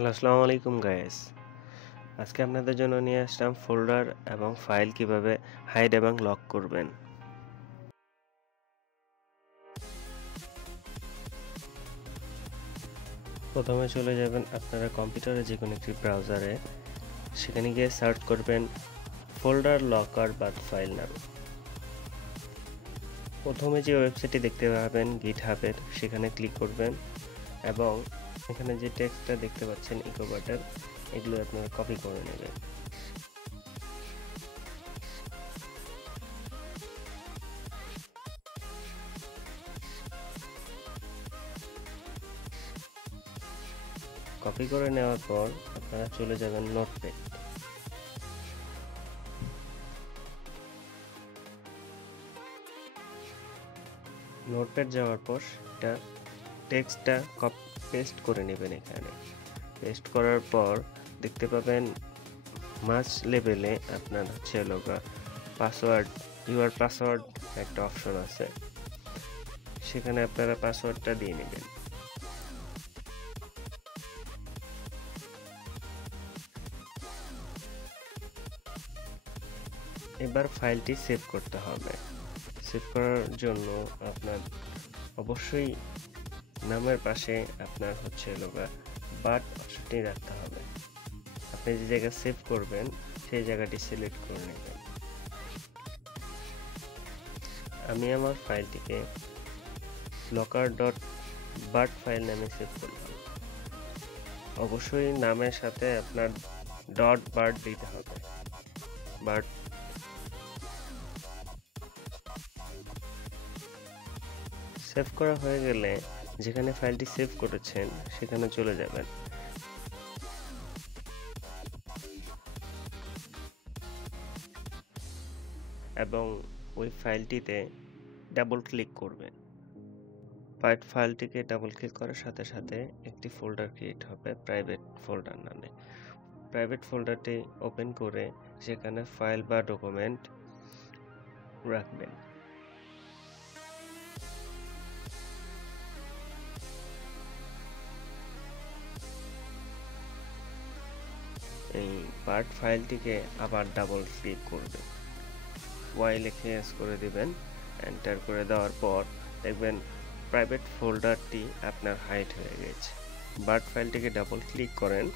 Hello, আসসালামু আলাইকুম guys. আজকে আপনাদের জন্য নিয়ে আসলাম ফোল্ডার এবং ফাইল কিভাবে হাইড এবং লক করবেন। প্রথমে চলে যাবেন আপনারা কম্পিউটারে যে কোনো একটি ব্রাউজারে, সেখানে গিয়ে সার্চ করবেন ফোল্ডার লকার বা ফাইল নামে। প্রথমে যে ওয়েবসাইটটি দেখতে পাবেন গিটহাবের, সেখানে ক্লিক করবেন এবং এখানে যে টেক্সটটা দেখতে পাচ্ছেন ইকো বাটার, এগুলো আপনারা কপি করে নেবেন। কপি করে নেওয়ার পর আপনারা চলে যাবেন নোটপ্যাড। নোটপ্যাড যাওয়ার পর এটা টেক্সটটা পেস্ট করে নেবেন। এখানে পেস্ট করার পর দেখতে পাবেন মাঝ লেভেলে আপনার হচ্ছে লগা পাসওয়ার্ড, ইউর পাসওয়ার্ড একটা অপশন আছে, সেখানে আপনারা পাসওয়ার্ডটা দিয়ে নেবেন। এবার ফাইলটি সেভ করতে হবে। সেভ করার জন্য আপনার অবশ্যই নামের পাশে আপনার হচ্ছে লগা বাট অপশনটি রাখতে হবে। আপনি যে জায়গায় সেভ করবেন সেই জায়গাটি সিলেক্ট করে নেবেন। আমি আমার ফাইলটিকে locker.bat ফাইল নামে সেভ করলাম। অবশ্যই নামের সাথে আপনার .bat দিতে হবে। বাট সেভ করা হয়ে গেলে যেখানে ফাইলটি সেভ করেছেন সেখানে চলে যাবেন এবং ওই ফাইলটিতে ডাবল ক্লিক করবেন। ফাইলটিকে ডাবল ক্লিক করার সাথে সাথে একটি ফোল্ডার ক্রিয়েট হবে প্রাইভেট ফোল্ডার নামে। প্রাইভেট ফোল্ডারটি ওপেন করে সেখানে ফাইল বা ডকুমেন্ট রাখবেন। এই পার্ট ফাইলটিকে আবার ডাবল ক্লিক করবেন, ওয়াই লিখে এস করে দিবেন, এন্টার করে দেওয়ার পর দেখবেন প্রাইভেট ফোল্ডারটি আপনার হাইড হয়ে গেছে। বাট ফাইলটিকে ডাবল ক্লিক করেন,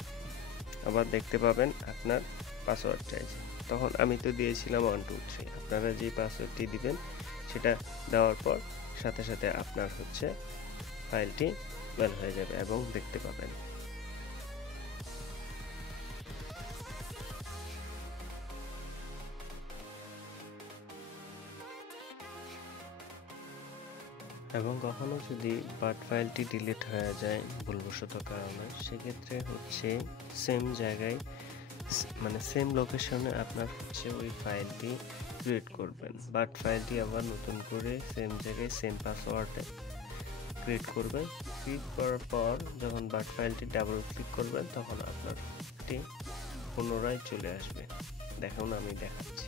আবার দেখতে পাবেন আপনার পাসওয়ার্ড চাইছে। তখন আমি তো দিয়েছিলাম 1 2 3, আপনারা যে পাসওয়ার্ডটি দিবেন সেটা দেওয়ার পর সাথে সাথে আপনার হচ্ছে ফাইলটি বের হয়ে যাবে এবং দেখতে পাবেন। এবং কখনো যদি বাট ফাইলটি ডিলিট হয়ে যায় ভুলবশত কারণে, সেক্ষেত্রে হচ্ছে সেম জায়গায় মানে সেম লোকেশনে আপনার হচ্ছে ওই ফাইলটি ক্রিয়েট করবেন। বাট ফাইলটি আবার নতুন করে সেম জায়গায় সেম পাসওয়ার্ডে ক্রিয়েট করবেন। ক্লিক করার পর যখন বাট ফাইলটি ডাবল ক্লিক করবেন তখন আপনারটি পুনরায় চলে আসবে। দেখুন আমি দেখাচ্ছি।